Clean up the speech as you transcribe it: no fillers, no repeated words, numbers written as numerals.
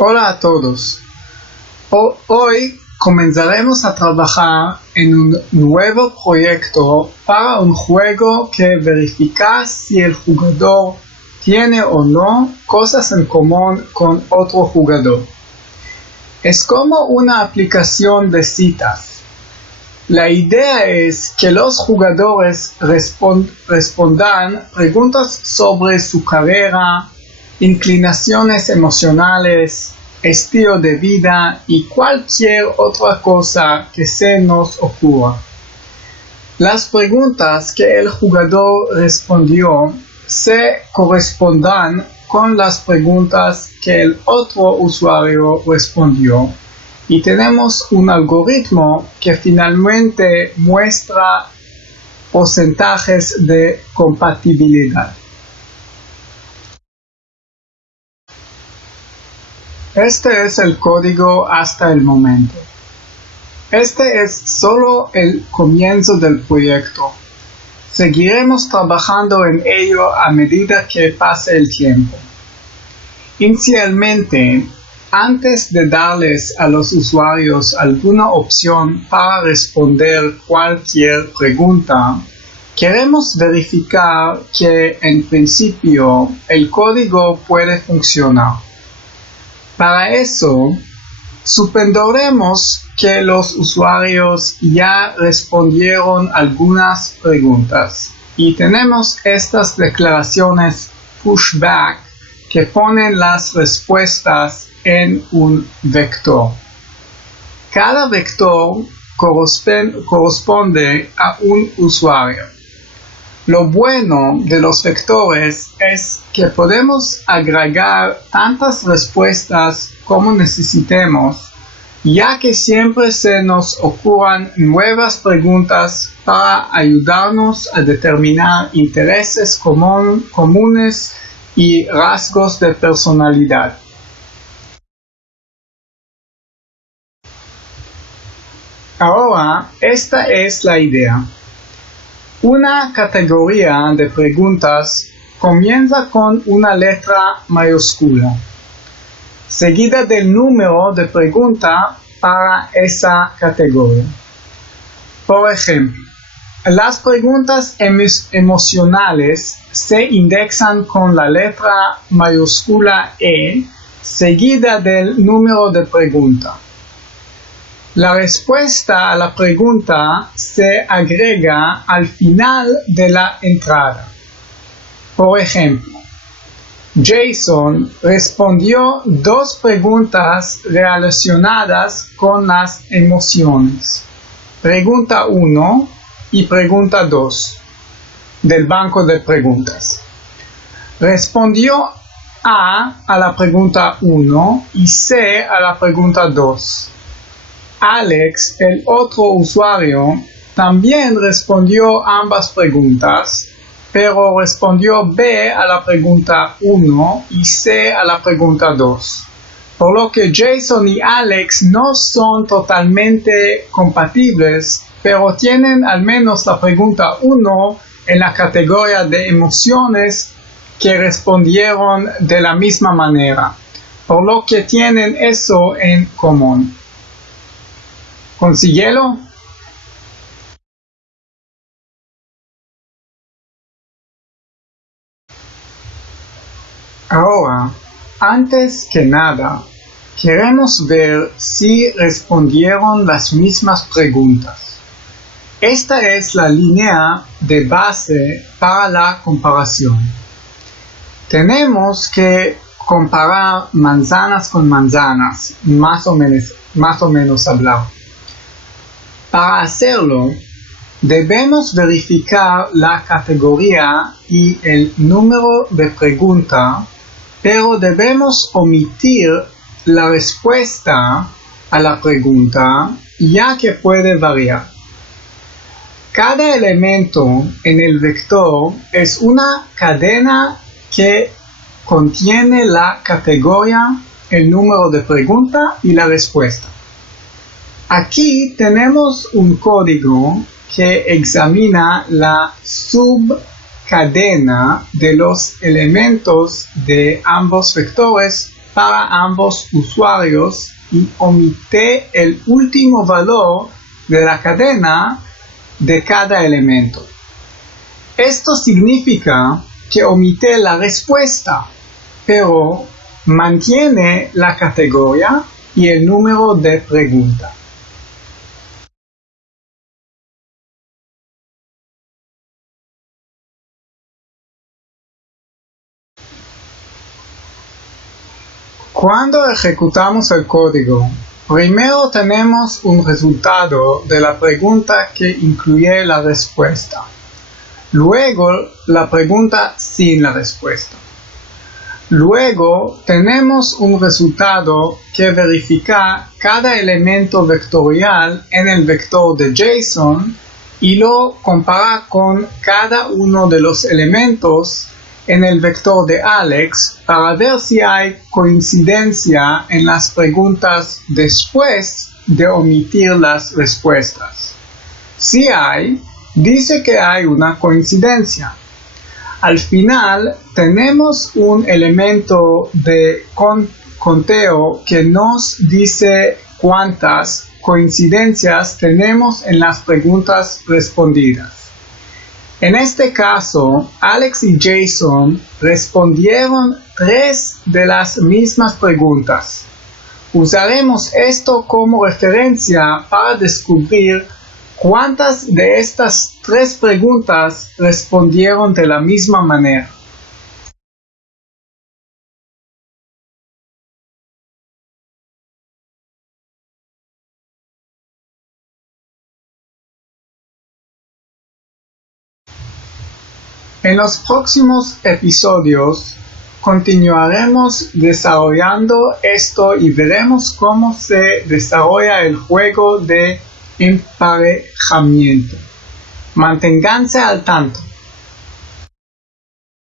Hola a todos. Hoy comenzaremos a trabajar en un nuevo proyecto para un juego que verifica si el jugador tiene o no cosas en común con otro jugador. Es como una aplicación de citas. La idea es que los jugadores respondan preguntas sobre su carrera, inclinaciones emocionales, estilo de vida y cualquier otra cosa que se nos ocurra. Las preguntas que el jugador respondió se correspondan con las preguntas que el otro usuario respondió y tenemos un algoritmo que finalmente muestra porcentajes de compatibilidad. Este es el código hasta el momento. Este es solo el comienzo del proyecto. Seguiremos trabajando en ello a medida que pase el tiempo. Inicialmente, antes de darles a los usuarios alguna opción para responder cualquier pregunta, queremos verificar que en principio el código puede funcionar. Para eso, supondremos que los usuarios ya respondieron algunas preguntas y tenemos estas declaraciones pushback que ponen las respuestas en un vector. Cada vector corresponde a un usuario. Lo bueno de los vectores es que podemos agregar tantas respuestas como necesitemos, ya que siempre se nos ocurran nuevas preguntas para ayudarnos a determinar intereses comunes y rasgos de personalidad. Ahora, esta es la idea. Una categoría de preguntas comienza con una letra mayúscula, seguida del número de pregunta para esa categoría. Por ejemplo, las preguntas emocionales se indexan con la letra mayúscula E, seguida del número de pregunta. La respuesta a la pregunta se agrega al final de la entrada. Por ejemplo, Jason respondió 2 preguntas relacionadas con las emociones. Pregunta 1 y pregunta 2 del banco de preguntas. Respondió A la pregunta 1 y C a la pregunta 2. Alex, el otro usuario, también respondió ambas preguntas, pero respondió B a la pregunta 1 y C a la pregunta 2. Por lo que Jason y Alex no son totalmente compatibles, pero tienen al menos la pregunta 1 en la categoría de emociones que respondieron de la misma manera, por lo que tienen eso en común. ¿Consiguieron? Ahora, antes que nada, queremos ver si respondieron las mismas preguntas. Esta es la línea de base para la comparación. Tenemos que comparar manzanas con manzanas, más o menos hablado. Para hacerlo, debemos verificar la categoría y el número de pregunta, pero debemos omitir la respuesta a la pregunta, ya que puede variar. Cada elemento en el vector es una cadena que contiene la categoría, el número de pregunta y la respuesta. Aquí tenemos un código que examina la subcadena de los elementos de ambos vectores para ambos usuarios y omite el último valor de la cadena de cada elemento. Esto significa que omite la respuesta, pero mantiene la categoría y el número de pregunta. Cuando ejecutamos el código, primero tenemos un resultado de la pregunta que incluye la respuesta. Luego, la pregunta sin la respuesta. Luego, tenemos un resultado que verifica cada elemento vectorial en el vector de JSON y lo compara con cada uno de los elementos en el vector de Alex para ver si hay coincidencia en las preguntas después de omitir las respuestas. Si hay, dice que hay una coincidencia. Al final tenemos un elemento de conteo que nos dice cuántas coincidencias tenemos en las preguntas respondidas. En este caso, Alex y Jason respondieron 3 de las mismas preguntas. Usaremos esto como referencia para descubrir cuántas de estas 3 preguntas respondieron de la misma manera. En los próximos episodios continuaremos desarrollando esto y veremos cómo se desarrolla el juego de emparejamiento. Manténganse al tanto.